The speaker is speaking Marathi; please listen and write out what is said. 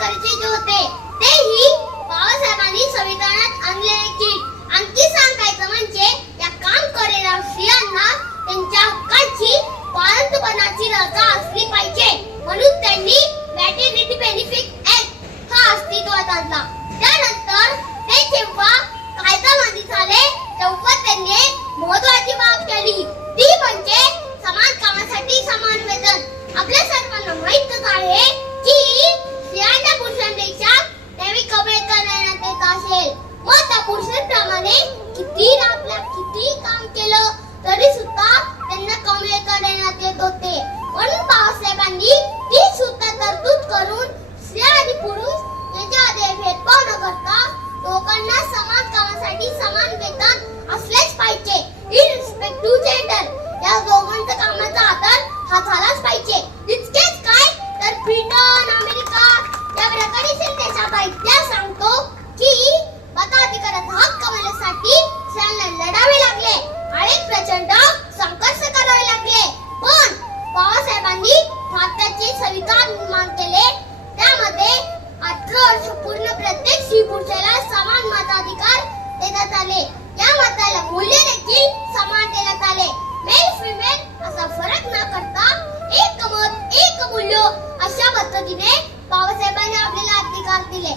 かり地上って तरी सुद्धा त्यांना कमी करण्यात येत होते म्हणून बाबासाहेबांनी ती सुद्धा तरतूद करून स्त्रिया आणि पुरुष यांच्यामध्ये भेदभाव न करता लोकांना समान कामासाठी समान वेतन असलेच पाहिजे. मिळाले मेल फिमेल असा फरक न करता एक कमत एक मूल्य अशा पद्धतीने बाबासाहेबांनी आपल्याला अधिकार दिले.